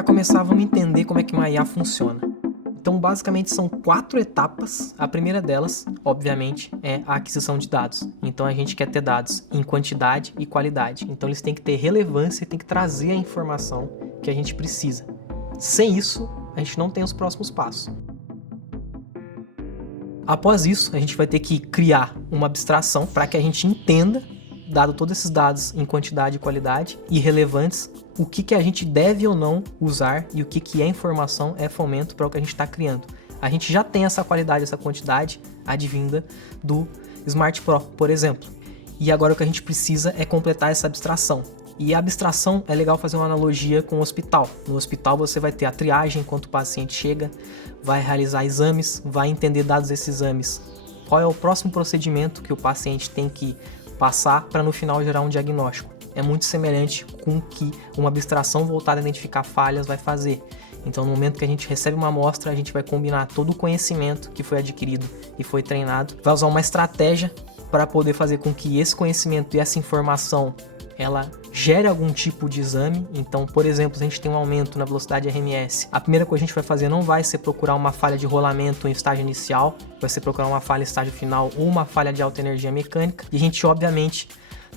Para começar, vamos entender como é que uma IA funciona. Então, basicamente, são 4 etapas. A primeira delas, obviamente, é a aquisição de dados. Então, a gente quer ter dados em quantidade e qualidade. Então, eles têm que ter relevância e têm que trazer a informação que a gente precisa. Sem isso, a gente não tem os próximos passos. Após isso, a gente vai ter que criar uma abstração para que a gente entenda, dado todos esses dados em quantidade e qualidade e relevantes, o que a gente deve ou não usar e o que é informação, é fomento para o que a gente está criando. A gente já tem essa qualidade, essa quantidade advinda do Smart Pro, por exemplo. E agora o que a gente precisa é completar essa abstração. E a abstração é legal fazer uma analogia com o hospital. No hospital você vai ter a triagem enquanto o paciente chega, vai realizar exames, vai entender dados desses exames, qual é o próximo procedimento que o paciente tem que passar para no final gerar um diagnóstico. É muito semelhante com o que uma abstração voltada a identificar falhas vai fazer. Então, no momento que a gente recebe uma amostra, a gente vai combinar todo o conhecimento que foi adquirido e foi treinado, vai usar uma estratégia para poder fazer com que esse conhecimento e essa informação ela gere algum tipo de exame. Então, por exemplo, se a gente tem um aumento na velocidade RMS, a primeira coisa que a gente vai fazer não vai ser procurar uma falha de rolamento em estágio inicial, vai ser procurar uma falha em estágio final ou uma falha de alta energia mecânica. E a gente, obviamente,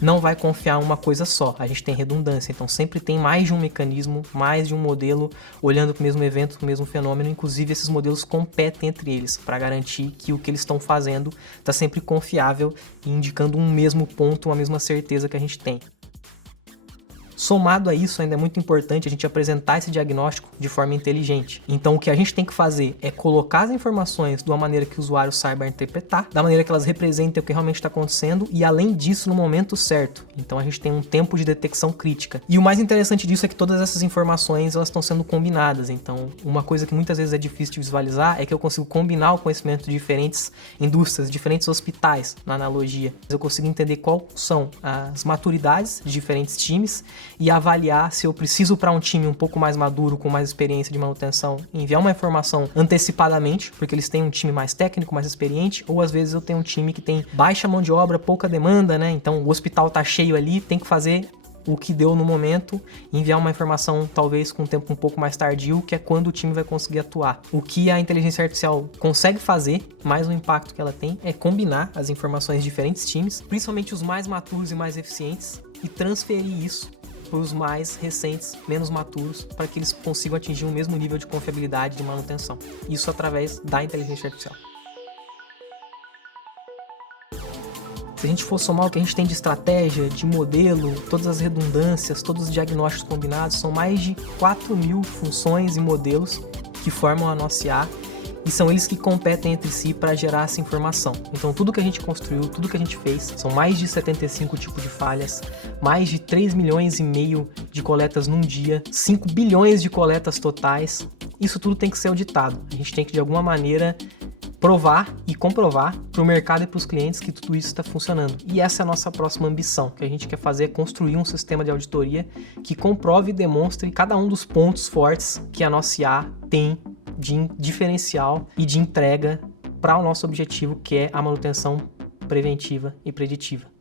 não vai confiar em uma coisa só, a gente tem redundância, então sempre tem mais de um mecanismo, mais de um modelo olhando para o mesmo evento, para o mesmo fenômeno. Inclusive esses modelos competem entre eles para garantir que o que eles estão fazendo está sempre confiável e indicando um mesmo ponto, uma mesma certeza que a gente tem. Somado a isso, ainda é muito importante a gente apresentar esse diagnóstico de forma inteligente. Então, o que a gente tem que fazer é colocar as informações de uma maneira que o usuário saiba interpretar, da maneira que elas representem o que realmente está acontecendo e, além disso, no momento certo. Então, a gente tem um tempo de detecção crítica. E o mais interessante disso é que todas essas informações elas estão sendo combinadas. Então, uma coisa que muitas vezes é difícil de visualizar é que eu consigo combinar o conhecimento de diferentes indústrias, diferentes hospitais, na analogia. Eu consigo entender quais são as maturidades de diferentes times e avaliar se eu preciso, para um time um pouco mais maduro, com mais experiência de manutenção, enviar uma informação antecipadamente, porque eles têm um time mais técnico, mais experiente, ou às vezes eu tenho um time que tem baixa mão de obra, pouca demanda, né? Então o hospital tá cheio ali, tem que fazer o que deu no momento, enviar uma informação talvez com um tempo um pouco mais tardio, que é quando o time vai conseguir atuar. O que a inteligência artificial consegue fazer, mais o impacto que ela tem, é combinar as informações de diferentes times, principalmente os mais maturos e mais eficientes, e transferir isso para os mais recentes, menos maturos, para que eles consigam atingir o mesmo nível de confiabilidade de manutenção. Isso através da inteligência artificial. Se a gente for somar o que a gente tem de estratégia, de modelo, todas as redundâncias, todos os diagnósticos combinados, são mais de 4.000 funções e modelos que formam a nossa IA, e são eles que competem entre si para gerar essa informação. Então tudo que a gente construiu, tudo que a gente fez, são mais de 75 tipos de falhas, mais de 3,5 milhões de coletas num dia, 5 bilhões de coletas totais. Isso tudo tem que ser auditado. A gente tem que de alguma maneira provar e comprovar para o mercado e para os clientes que tudo isso está funcionando. E essa é a nossa próxima ambição. O que a gente quer fazer é construir um sistema de auditoria que comprove e demonstre cada um dos pontos fortes que a nossa IA tem de diferencial e de entrega para o nosso objetivo, que é a manutenção preventiva e preditiva.